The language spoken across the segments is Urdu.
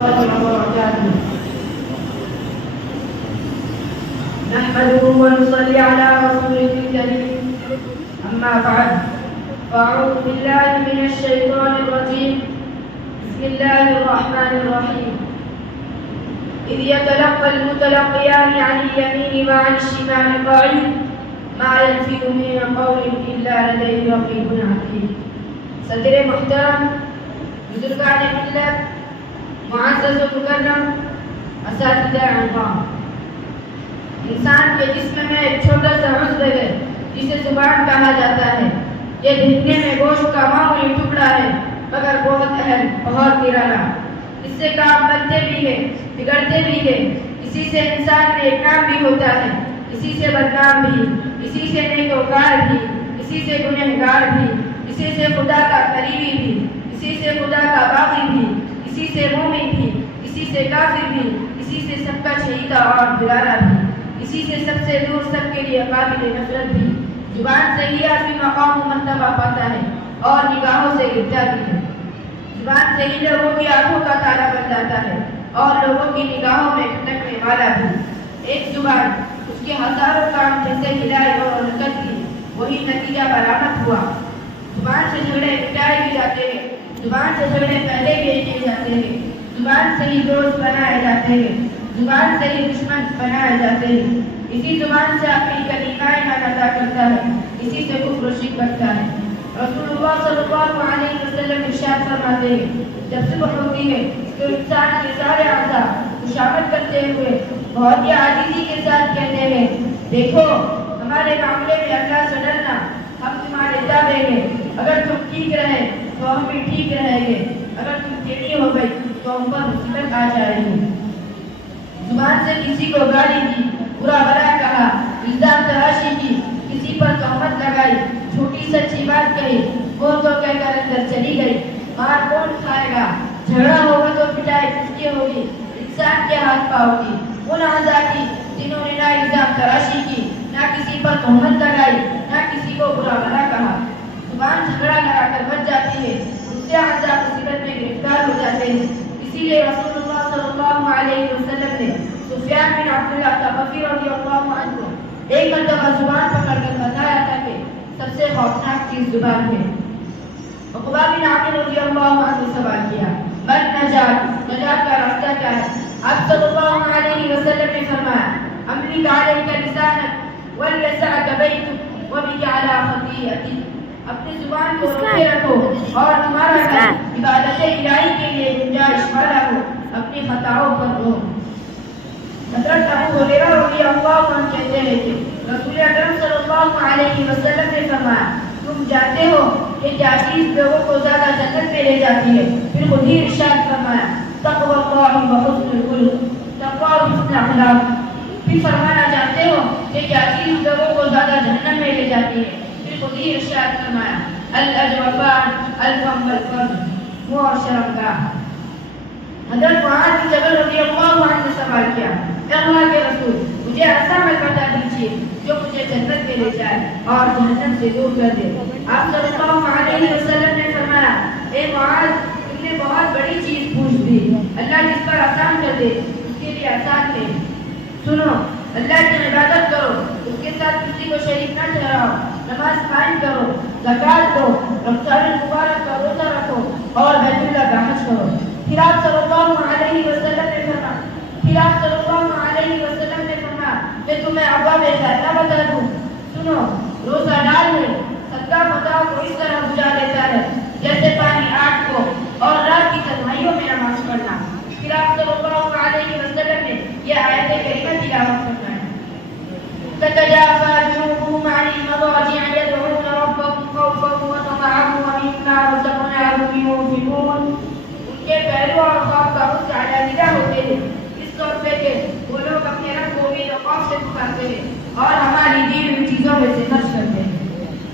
وبركاته. نحمده ونصلي على رسوله الكريم. أما بعد، فأعوذ بالله من الشيطان الرجيم. بسم الله الرحمن الرحيم. إذ يتلقى المتلقيان عن اليمين وعن الشمال قعيد ما يلفظ من قول إلا لديه رقيب عتيد. صدر محترم، بزرگان ملت، معزز و مکرم، اساتذہ اعظام، انسان کے جسم میں ایک چھوٹا سا عضو ہے جسے زبان کہا جاتا ہے. یہ دھننے میں گوشت کا معمولی ٹکڑا ہے مگر بہت اہم، بہت نرالا. اس سے کام بنتے بھی ہیں، بگڑتے بھی ہیں. اسی سے انسان میں ایک کام بھی ہوتا ہے، اسی سے بدنام بھی، اسی سے نیکوکار بھی، اسی سے گنہگار بھی، اسی سے خدا کا قریبی بھی، اسی سے خدا کا باغی بھی، اسی سے مومن بھی، اسی سے کافر بھی، اسی سے سب کا شہیدہ اور دلالا بھی، اسی سے سب سے دور سب کے لیے قابل نفرت بھی. زبان سے ہی آدمی مقام و مرتبہ پاتا ہے اور نگاہوں سے گرتا بھی ہے. زبان سے ہی لوگوں کی آنکھوں کا تالا بن جاتا ہے اور لوگوں کی نگاہوں میں کھٹکنے والا بھی. ایک زبان، اس کے ہزاروں کام جیسے ہلائی اور حرکت کی، وہی نتیجہ برآمد ہوا. زبان سے جھگڑے مٹائے بھی جاتے ہیں، زبان سے جھگڑے پہلے بھی کیے جاتے ہیں، زبان سے ہی دوست بنائے جاتے ہیں، زبان سے ہی دشمن بنائے جاتے ہیں. اسی زبان سے اپنی کلمہ ایمان ادا کرتا ہے، اسی سے کفر و شرک کرتا ہے. رسول اللہ صلی اللہ علیہ وسلم ارشاد فرماتے ہیں، جب صبح ہوتی ہے تو انسان کے سارے اعضاء خوشامد کرتے ہوئے بہت ہی عاجزی کے ساتھ کہتے ہیں، دیکھو ہمارے معاملے میں اللہ سے ڈرنا، ہم تمہارے تابع ہیں. اگر تم ٹھیک رہے تو ہم بھی ٹھیک رہیں گے، اگر تم ٹیڑھی ہو گئی تو ہم پر مصیبت آ جائے گی. زبان سے کسی کو گالی دی، برا بھلا کہا، الزام تراشی کی، کسی پر تہمت لگائی، جھوٹی سچی بات کہی، وہ تو کہہ کر اندر چلی گئی. مار کون کھائے گا؟ جھگڑا ہوگا تو پٹائی کس کی ہوگی؟ انسان کے ہاتھ پاؤں کی. ان اعضاء کی جنہوں نے نہ الزام تراشی کی، نہ کسی پر تہمت لگائی، نہ کسی کو برا بھلا کہا. زبان جھگڑا لگا کر بچ جاتی ہے، اس سے اعضاء مصیبت میں گرفتار ہو جاتے ہیں. اسی لیے رسول اللہ صلی اللہ علیہ وسلم نے سفیان بن عبداللہ ثقفی رضی اللہ عنہ ایک مرتبہ زبان پکڑ کر بتایا تھا کہ سب سے خوفناک چیز زبان ہے. عقبہ بن عامر رضی اللہ عنہ سوال کیا، من نجات، نجات کا راستہ کیا ہے؟ آپ صلی اللہ علیہ وسلم نے فرمایا، املک علیک لسانک ولیسعک بیتک وبک علی خطیئتک. اپنی زبان کو روکے رکھو اور تمہارا گھر عبادت الہی کے لیے گنجائش والا ہو، اپنی خطاؤں پر رو. حضرت ابو ہریرہ رضی اللہ عنہ کہتے ہیں کہ رسول اکرم صلی اللہ علیہ وسلم نے فرمایا، تم جانتے ہو کہ کیا چیز لوگوں کو زیادہ جنت میں لے جاتی ہے؟ پھر خود ہی ارشاد فرمایا، تقوی اللہ و حسن الخلق، تقوی اور حسن اخلاق. پھر فرمانا جانتے ہو کہ کیا چیز لوگوں کو زیادہ جہنم میں لے جاتی ہے؟ پھر خود ہی ارشاد فرمایا، الاجوفان، الفم والفم، منہ اور شرمگاہ. حضرت معاذ بن جبل رضی اللہ عنہ نے سوال کیا، اللہ کے رسول، مجھے ایسا عمل بتا دیجیے جو مجھے جنت میں لے جائے اور جہنم سے دور کر دے. آپ صلی اللہ علیہ وسلم نے فرمایا، اے معاذ، تم نے بہت بڑی چیز پوچھ دی. اللہ جس پر آسان کر دے اس کے لیے آسان ہے. سنو، اللہ کی عبادت کرو، اس کے ساتھ کسی کو شریک نہ ٹھہراؤ، نماز قائم کرو، زکات دو، رمضان المبارک کا روزہ رکھو اور بیت اللہ کا حج کرو. پھر آپ صلی اللہ علیہ وسلم نے فرمایا کہ تمہیں ابواب جنت بتا دوں. سنو، روزہ ڈال ہے، صدقہ متاع کو اس طرح بجھا دیتا ہے جیسے پانی آگ کو، اور رات کی تنہائیوں میں نماز پڑھنا. پھر آپ صلی اللہ علیہ وسلم نے یہ آیت کریمہ تلاوت فرمائی، تتجافى جنوبهم عن المضاجع يدعون ربهم خوفا وطمعا ومما رزقناهم ينفقون. ان کے پہلو اور خواب کا اس علیحدہ ہوتے ہیں، اس طور پہ کہ وہ لوگ اپنے رب کو امید و خوف سے پکارتے ہیں اور ہماری دی ہوئی چیزوں میں سے خرچ کرتے ہیں.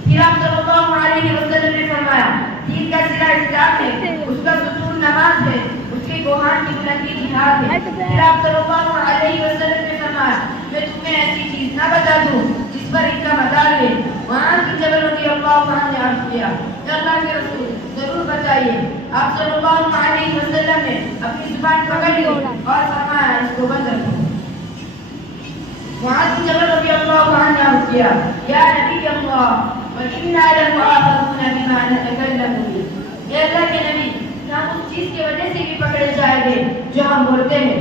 پھر آپ صلی اللہ علیہ وسلم نے فرمایا، دین کا سرا اسلام ہے، اس کا ستون نماز ہے، اس کے کوہان کی بلندی جہاد ہے. پھر آپ صلی اللہ علیہ وسلم نے فرمایا، میں تمہیں ایسی چیز نہ بتا دوں جس پر ان کا مدار ہے. وہاں کی جبل رضی اللہ عنہ نے عرض کیا، اللہ کے رسول، ضرور ضرور بتائیے۔ آپ صلی اللہ علیہ وسلم نے اپنی زبان پکڑ لی اور فرمایا اس کو بند رکھو۔ معاذ بن جبل رضی اللہ عنہ نے عرض کیا یا نبی اللہ وَإِنَّا لَمُؤَاخَذُونَ بِمَا نَتَكَلَّمُ بِهِ، اے اللہ کے نبی ہم اس چیز کی وجہ سے بھی پکڑے جائیں گے جو ہم بولتے ہیں۔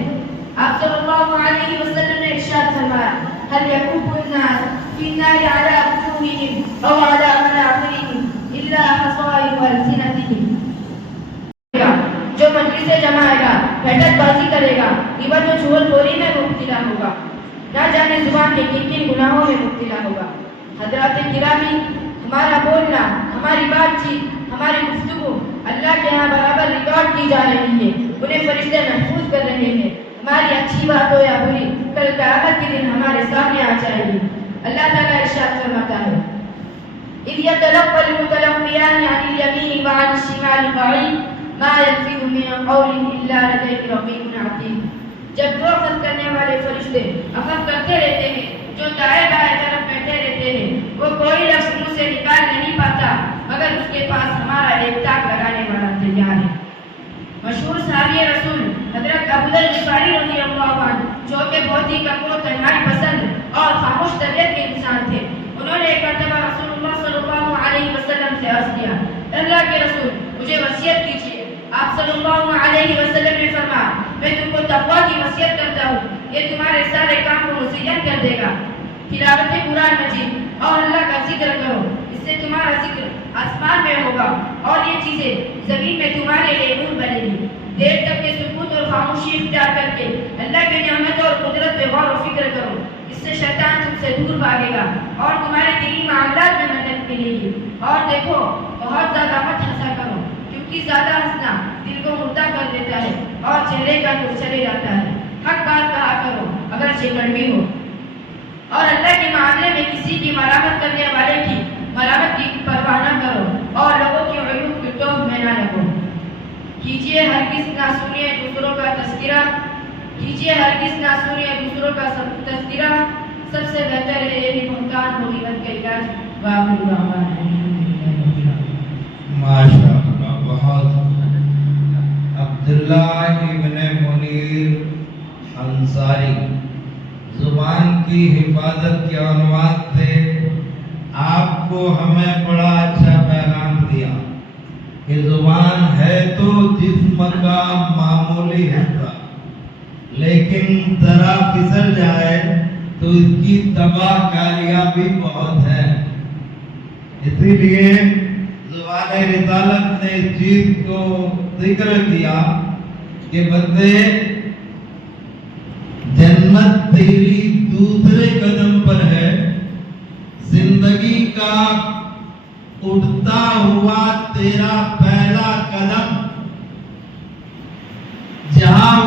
آپ صلی اللہ علیہ وسلم نے ارشاد فرمایا هل يكب الناس في النار على وجوههم أو على مناخرهم إلا حصائد ألسنتهم، جو مجلس سے جمائے گا، بیٹھک بازی کرے گا، غیبت و چغل خوری میں مبتلا ہوگا، نہ جانے زبان کے کن کن گناہوں میں مبتلا ہوگا۔ حضرات گرامی، ہمارا بولنا، ہماری بات چیت، ہماری گفتگو اللہ کے ہاں برابر ریکارڈ کی جا رہی ہے، انہیں فرشتے محفوظ کر رہے ہیں۔ ہماری اچھی بات ہو یا بری کل قیامت کے دن ہمارے سامنے آ جائے گی۔ اللہ تعالیٰ ارشاد فرماتا ہے اِذْ يَتَلَقَّى الْمُتَلَقِّيَانِ عَنِ الْيَمِينِ وَعَنِ الشِّمَالِ قَعِيدٌ مَا يَلْفِظُ مِنْ قَوْلٍ إِلَّا لَدَيْهِ رَقِيبٌ عَتِيدٌ، جب دو اخذ کرنے والے فرشتے اخذ کرتے رہتے ہیں، جو دائیں بائیں طرف بیٹھے رہتے ہیں، وہ کوئی لفظ منہ سے نکال نہیں پاتا مگر اس کے پاس ہمارا ایک ٹاک لگانے والا تیار ہے۔ مشہور صحابی رسول حضرت ابو ذر غفاری رضی اللہ عنہ جو کہ بہت ہی کم و تنہائی پسند اور خاموش طبیعت کے انسان تھے، انہوں نے ایک مرتبہ رسول اللہ صلی اللہ علیہ وسلم سے عرض کیا اللہ کے رسول مجھے وصیت کیجیے۔ آپ صلی اللہ علیہ وسلم نے فرمایا میں تم کو تقویٰ کی وصیت کرتا ہوں، یہ تمہارے سارے کام کو مزین کر دے گا۔ تلاوت قرآن مجید اور اللہ کا ذکر کرو، اس سے تمہارا ذکر آسمان میں ہوگا اور یہ چیزیں زمین میں تمہارے لیے نور بنے گی۔ دیر تک کے سکوت اور خاموشی اختیار کر کے اللہ کی نعمت اور قدرت پہ غور و فکر کرو، اس سے شیطان تم سے دور بھاگے گا اور تمہارے دینی معاملات میں مدد ملے گی۔ اور دیکھو بہت زیادہ مت ہنسا کرو کیونکہ زیادہ ہنسنا دل کو مردہ کر دیتا ہے اور چہرے کا نور چلے جاتا ہے۔ حق بات کہا کرو اگرچہ کڑوی ہو، اور اللہ کے معاملے میں کسی کی ملامت کرنے والے کی ملامت کی پرواہ نہ کرو اور لوگوں کی عیوب کی ٹوک میں نہ لگو۔ کیجیے ہرگز نہ سنیے دوسروں کا تذکرہ، کیجیے ہرگز نہ سنیے دوسروں کا تذکرہ، سب سے بہتر ہے یہی بہتان و غیبت کا علاج۔ وآخر دعوانا ماشاء اللہ، بہت عبداللہ ابن منیر انصاری زبان کی حفاظت کے عنوان سے آپ کو ہمیں بڑا اچھا پیغام دیا کہ زبان ہے تو جسم کا معمولی حصہ، لیکن ذرا پھسل جائے تو اس کی تباہ کاریاں بھی بہت ہیں۔ اسی لیے زبان رسالت نے اس چیز کو ذکر کیا کہ بندے جنت تیری دوسرے قدم پر ہے، زندگی کا اٹھتا ہوا تیرا پہلا قدم، جہاں